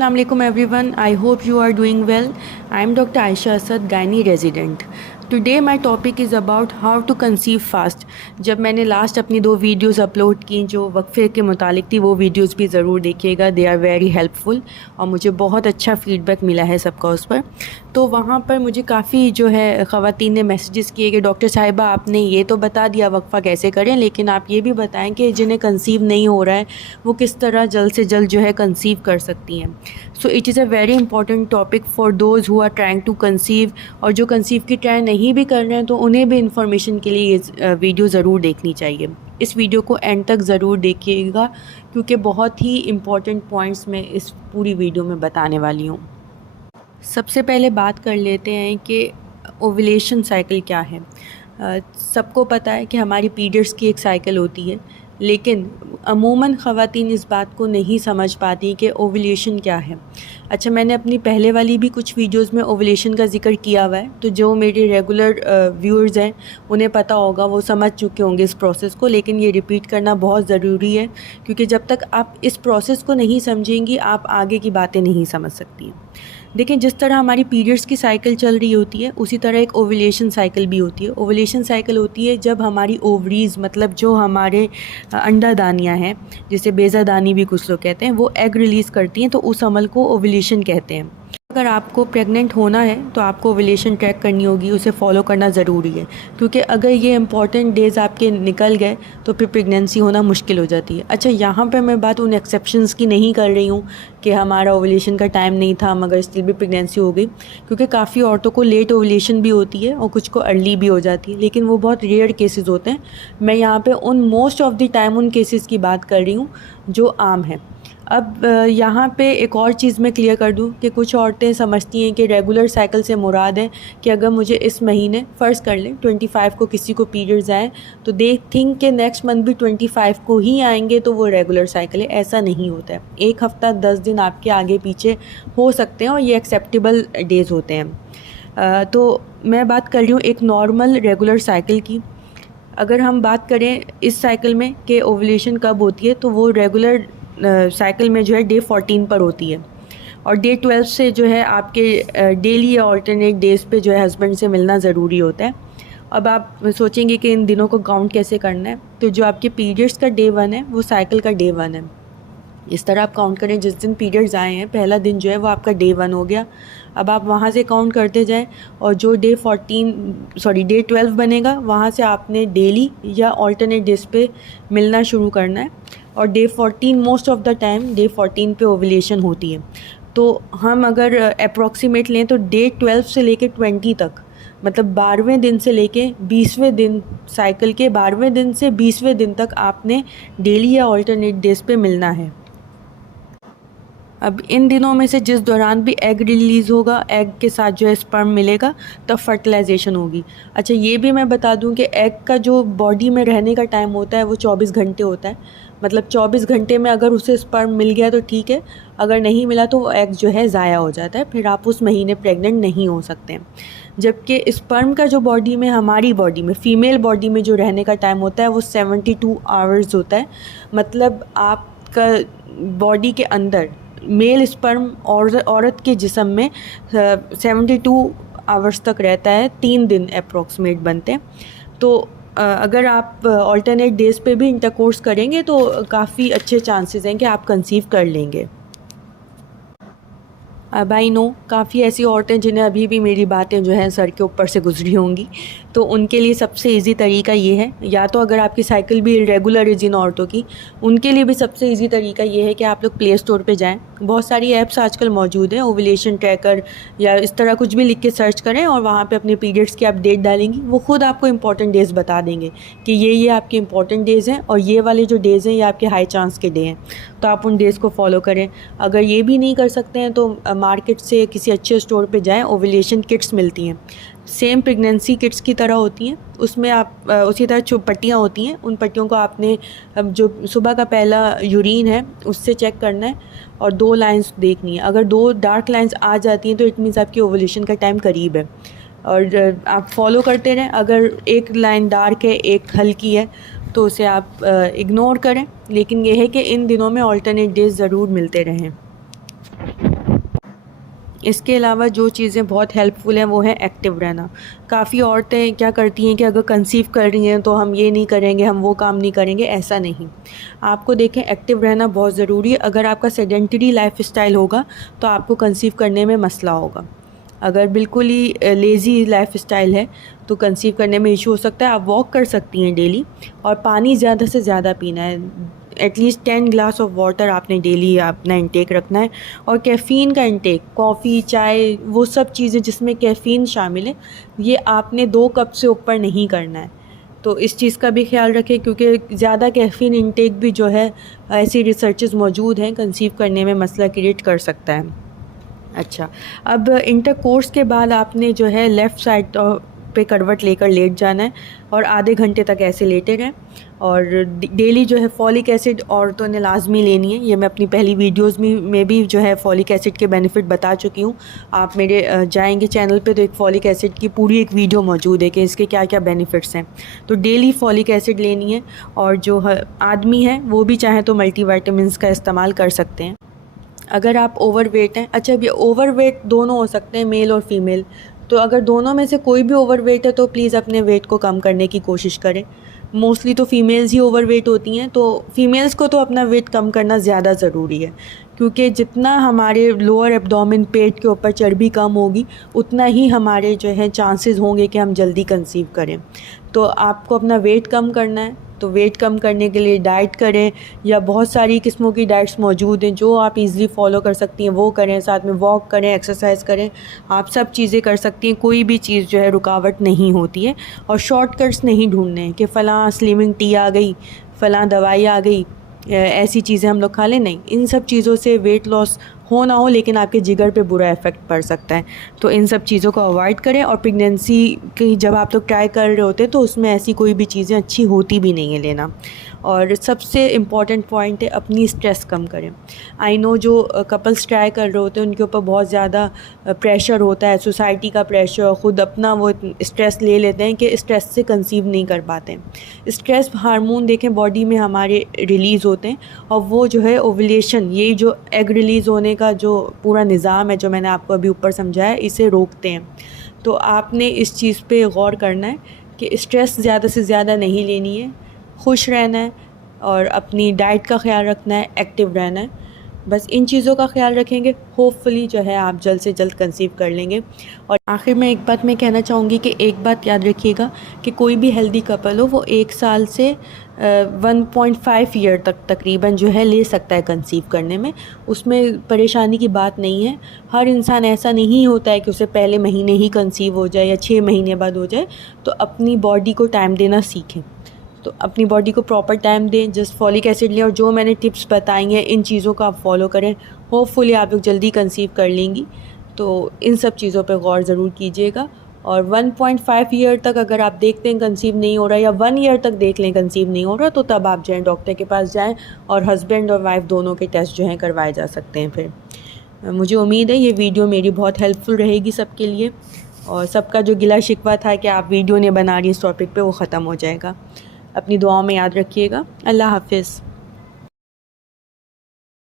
Assalamu alaikum everyone. I hope you are doing well. I am Dr. Aisha Asad, gynae resident. Today my topic is about how to conceive fast. जब मैंने last अपनी 2 videos upload की जो वक्फे के मुतालिक थी, वो videos भी ज़रूर देखिएगा. दे आर वेरी हेल्पफुल और मुझे बहुत अच्छा फ़ीडबैक मिला है सबका उस पर. तो वहाँ पर मुझे काफ़ी जो है ख़वातीन ने मैसेजेस किए कि डॉक्टर साहिबा आपने ये तो बता दिया वक्फ़ा कैसे करें, लेकिन आप ये भी बताएं कि जिन्हें कंसीव नहीं हो रहा है वो किस तरह जल्द से जल्द जो है कंसीव कर सकती हैं. So it is a very important topic for those who are trying to conceive, और जो कंसीव की ट्राई नहीं भी कर रहे हैं तो उन्हें भी इंफॉर्मेशन के लिए ये वीडियो ज़रूर देखनी चाहिए. इस वीडियो को एंड तक ज़रूर देखिएगा क्योंकि बहुत ही इम्पॉर्टेंट पॉइंट्स मैं इस पूरी वीडियो में बताने वाली हूँ. सबसे पहले बात कर लेते हैं कि ओवुलेशन साइकिल क्या है. सबको पता है कि हमारी पीरियड्स की एक साइकिल होती है, लेकिन अमूमन ख़वातीन इस बात को नहीं समझ पाती कि ओवुलेशन क्या है. अच्छा, मैंने अपनी पहले वाली भी कुछ वीडियोस में ओवुलेशन का जिक्र किया हुआ है, तो जो मेरे रेगुलर व्यूअर्स हैं उन्हें पता होगा, वो समझ चुके होंगे इस प्रोसेस को. लेकिन ये रिपीट करना बहुत ज़रूरी है क्योंकि जब तक आप इस प्रोसेस को नहीं समझेंगी आप आगे की बातें नहीं समझ सकती हैं. देखिए, जिस तरह हमारी पीरियड्स की साइकिल चल रही होती है उसी तरह एक ओवुलेशन साइकिल भी होती है. ओवुलेशन साइकिल होती है जब हमारी ओवरीज़, मतलब जो हमारे अंडादानियाँ हैं, जिसे बेज़ादानी भी कुछ लोग कहते हैं, वो एग रिलीज़ करती हैं, तो उस अमल को ओवुलेशन कहते हैं. अगर आपको प्रेग्नेंट होना है तो आपको ओवुलेशन ट्रैक करनी होगी, उसे फॉलो करना ज़रूरी है क्योंकि अगर ये इंपॉर्टेंट डेज़ आपके निकल गए तो फिर प्रेगनेंसी होना मुश्किल हो जाती है. अच्छा, यहाँ पे मैं बात उन एक्सेप्शंस की नहीं कर रही हूँ कि हमारा ओवुलेशन का टाइम नहीं था मगर स्टिल भी प्रेगनेंसी हो गई, क्योंकि काफ़ी औरतों को लेट ओवुलेशन भी होती है और कुछ को अर्ली भी हो जाती है, लेकिन वो बहुत रेयर केसेस होते हैं. मैं यहाँ पे उन मोस्ट ऑफ़ द टाइम उन केसेस की बात कर रही हूँ जो आम है. अब यहाँ पे एक और चीज़ मैं क्लियर कर दूँ कि कुछ औरतें समझती हैं कि रेगुलर साइकिल से मुराद है कि अगर मुझे इस महीने फ़र्ज़ कर लें 25 को किसी को पीरियड्स आए तो दे थिंक कि नेक्स्ट मंथ भी 25 को ही आएंगे तो वो रेगुलर साइकिल है. ऐसा नहीं होता है. 1 हफ़्ता 10 दिन आपके आगे पीछे हो सकते हैं और ये एक्सेप्टेबल डेज़ होते हैं. तो मैं बात कर रही हूँ एक नॉर्मल रेगुलर साइकिल की. अगर हम बात करें इस साइकिल में कि ओवुलेशन कब होती है, तो वो रेगुलर साइकिल में जो है डे 14 पर होती है और डे 12 से जो है आपके डेली या ऑल्टरनेट डेज़ पे जो है हस्बैंड से मिलना ज़रूरी होता है. अब आप सोचेंगे कि इन दिनों को काउंट कैसे करना है, तो जो आपके पीरियड्स का डे 1 है वो साइकिल का डे 1 है. इस तरह आप काउंट करें, जिस दिन पीरियड्स आए हैं पहला दिन जो है वो आपका डे 1 हो गया. अब आप वहाँ से काउंट करते जाएं और जो डे 12 बनेगा वहाँ से आपने डेली या ऑल्टरनेट डेज पे मिलना शुरू करना है. और day 14 most of the time day 14 पे ओवुलेशन होती है. तो हम अगर अप्रॉक्सीमेट लें तो डे 12 से लेके 20 तक, मतलब 12वें दिन से लेके 20वें दिन, साइकिल के 12वें दिन से 20वें दिन तक आपने डेली या ऑल्टरनेट डेज पे मिलना है. अब इन दिनों में से जिस दौरान भी एग रिलीज़ होगा, एग के साथ जो है स्पर्म मिलेगा, तब फर्टिलाइजेशन होगी. अच्छा, ये भी मैं बता दूं कि एग का जो बॉडी में रहने का टाइम होता है वो 24 घंटे होता है. मतलब 24 घंटे में अगर उसे स्पर्म मिल गया तो ठीक है, अगर नहीं मिला तो वो एग जो है ज़ाया हो जाता है, फिर आप उस महीने प्रेग्नेंट नहीं हो सकते हैं. जबकि स्पर्म का जो बॉडी में, हमारी बॉडी में, फ़ीमेल बॉडी में जो रहने का टाइम होता है वो 72 आवर्स होता है. मतलब आपका बॉडी के अंदर मेल स्पर्म और औरत के जिस्म में 72 आवर्स तक रहता है. 3 दिन अप्रॉक्सीमेट बनते हैं. तो अगर आप ऑल्टरनेट डेज़ पे भी इंटरकोर्स करेंगे तो काफ़ी अच्छे चांसेस हैं कि आप कंसीव कर लेंगे. अब आई नो काफ़ी ऐसी औरतें जिन्हें अभी भी मेरी बातें जो हैं सर के ऊपर से गुजरी होंगी, तो उनके लिए सबसे इजी तरीका ये है, या तो अगर आपकी साइकिल भी इरेगुलर है जिन औरतों की, उनके लिए भी सबसे इजी तरीका ये है कि आप लोग प्ले स्टोर पे जाएं. बहुत सारी ऐप्स आजकल मौजूद हैं, ओवुलेशन ट्रैकर या इस तरह कुछ भी लिख के सर्च करें और वहाँ पे अपने पीरियड्स की आप डेट डालेंगी. वो खुद आपको इंपॉर्टेंट डेज़ बता देंगे कि ये आपके इंपॉर्टेंट डेज़ हैं और ये वाले जो डेज़ हैं ये आपके हाई चांस के डे हैं, तो आप उन डेज़ को फॉलो करें. अगर ये भी नहीं कर सकते हैं तो मार्केट से किसी अच्छे स्टोर पे जाएं, ओवुलेशन किट्स मिलती हैं, सेम प्रेगनेंसी किट्स की तरह होती हैं. उसमें आप उसी तरह पट्टियाँ होती हैं, उन पट्टियों को आपने जो सुबह का पहला यूरिन है उससे चेक करना है और 2 लाइंस देखनी है. अगर 2 डार्क लाइंस आ जाती हैं तो इट मीन्स आपकी ओवुलेशन का टाइम करीब है और आप फॉलो करते रहें. अगर एक लाइन डार्क है, एक हल्की है, तो उसे आप इग्नोर करें. लेकिन यह है कि इन दिनों में ऑल्टरनेट डेज ज़रूर मिलते रहें. इसके अलावा जो चीज़ें बहुत हेल्पफुल हैं वो है एक्टिव रहना। काफ़ी औरतें क्या करती हैं कि अगर कंसीव कर रही हैं तो हम ये नहीं करेंगे, हम वो काम नहीं करेंगे, ऐसा नहीं। आपको देखें एक्टिव रहना बहुत ज़रूरी है। अगर आपका सेडेंटरी लाइफ़स्टाइल होगा तो आपको कंसीव करने में मसला होगा। अगर बिल्कुल ही लेज़ी लाइफ़स्टाइल है तो कंसीव करने में इशू हो सकता है। आप वॉक कर सकती हैं डेली, और पानी ज़्यादा से ज़्यादा पीना है। एटलीस्ट 10 ग्लास ऑफ वाटर आपने डेली अपना इंटेक रखना है। और कैफ़ीन का इंटेक, कॉफ़ी, चाय, वो सब चीज़ें जिसमें कैफ़ीन शामिल है, ये आपने 2 कप से ऊपर नहीं करना है। तो इस चीज़ का भी ख्याल रखें, क्योंकि ज़्यादा कैफ़ीन इंटेक भी जो है, ऐसी रिसर्चेस मौजूद हैं, कंसीव करने में मसला क्रिएट कर सकता है। अच्छा, अब इंटरकोर्स के बाद आपने जो है लेफ़्ट साइड पे करवट लेकर लेट जाना है और आधे घंटे तक ऐसे लेटे रहें। और डेली जो है फॉलिक एसिड औरतों ने लाजमी लेनी है। ये मैं अपनी पहली वीडियोस में भी जो है फॉलिक एसिड के बेनिफिट बता चुकी हूँ। आप मेरे जाएंगे चैनल पे तो एक फॉलिक एसिड की पूरी एक वीडियो मौजूद है कि इसके क्या क्या बेनिफिट्स हैं। तो डेली फॉलिक एसिड लेनी है। और जो आदमी है वो भी चाहे तो मल्टीविटामिन्स का इस्तेमाल कर सकते हैं। अगर आप ओवरवेट हैं, अच्छा भी ओवरवेट दोनों हो सकते हैं, मेल और फीमेल। तो अगर दोनों में से कोई भी ओवरवेट है तो प्लीज़ अपने वेट को कम करने की कोशिश करें। मोस्टली तो फ़ीमेल्स ही ओवरवेट होती हैं, तो फ़ीमेल्स को तो अपना वेट कम करना ज़्यादा ज़रूरी है, क्योंकि जितना हमारे लोअर एब्डोमेन, पेट के ऊपर चर्बी कम होगी, उतना ही हमारे जो है चांसेस होंगे कि हम जल्दी कंसीव करें। तो आपको अपना वेट कम करना है, तो वेट कम करने के लिए डाइट करें, या बहुत सारी किस्मों की डाइट्स मौजूद हैं जो आप इजीली फॉलो कर सकती हैं, वो करें। साथ में वॉक करें, एक्सरसाइज करें, आप सब चीज़ें कर सकती हैं। कोई भी चीज़ जो है रुकावट नहीं होती है। और शॉर्टकट्स नहीं ढूंढने हैं कि फ़लाँ स्लिमिंग टी आ गई, फ़लाँ दवाई आ गई, ऐसी चीज़ें हम लोग खा लें। नहीं, इन सब चीज़ों से वेट लॉस हो ना हो, लेकिन आपके जिगर पे बुरा इफ़ेक्ट पड़ सकता है। तो इन सब चीज़ों को अवॉइड करें। और प्रेगनेंसी की जब आप लोग ट्राई कर रहे होते हैं तो उसमें ऐसी कोई भी चीज़ें अच्छी होती भी नहीं है लेना। और सबसे इम्पॉर्टेंट पॉइंट है, अपनी स्ट्रेस कम करें। आई नो जो कपल्स ट्राई कर रहे होते हैं उनके ऊपर बहुत ज़्यादा प्रेशर होता है, सोसाइटी का प्रेशर, ख़ुद अपना वो स्ट्रेस ले लेते हैं कि स्ट्रेस से कंसीव नहीं कर पाते हैं। स्ट्रेस हार्मोन देखें बॉडी में हमारे रिलीज़ होते हैं, और वो जो है ओवुलेशन, ये जो एग रिलीज़ होने का जो पूरा निज़ाम है जो मैंने आपको अभी ऊपर समझाया, इसे रोकते हैं। तो आपने इस चीज़ पे गौर करना है कि स्ट्रेस ज़्यादा से ज़्यादा नहीं लेनी है, खुश रहना है, और अपनी डाइट का ख्याल रखना है, एक्टिव रहना है। बस इन चीज़ों का ख्याल रखेंगे, होपफुली जो है आप जल्द से जल्द कंसीव कर लेंगे। और आखिर में एक बात मैं कहना चाहूँगी कि एक बात याद रखिएगा कि कोई भी हेल्दी कपल हो वो 1 साल से 1.5 ईयर तक तकरीबन जो है ले सकता है कंसीव करने में। उसमें परेशानी की बात नहीं है। हर इंसान ऐसा नहीं होता है कि उसे पहले महीने ही कंसीव हो जाए या 6 महीने बाद हो जाए। तो अपनी बॉडी को टाइम देना सीखें, तो अपनी बॉडी को प्रॉपर टाइम दें, जस्ट फॉलिक एसिड लें, और जो मैंने टिप्स बताई हैं इन चीज़ों को आप फॉलो करें। होपफुली आप लोग जल्दी कंसीव कर लेंगी। तो इन सब चीज़ों पे गौर ज़रूर कीजिएगा। और 1.5 ईयर तक अगर आप देखते हैं कंसीव नहीं हो रहा, या 1 ईयर तक देख लें कंसीव नहीं हो रहा, तो तब आप जाएँ डॉक्टर के पास जाएँ, और हस्बैंड और वाइफ दोनों के टेस्ट जो हैं करवाए जा सकते हैं। फिर मुझे उम्मीद है ये वीडियो मेरी बहुत हेल्पफुल रहेगी सबके लिए, और सबका जो गिला शिकवा था कि आप वीडियो नहीं बना रही इस टॉपिक पे, वो ख़त्म हो जाएगा। अपनी दुआओं में याद रखिएगा। अल्लाह हाफ़िज़।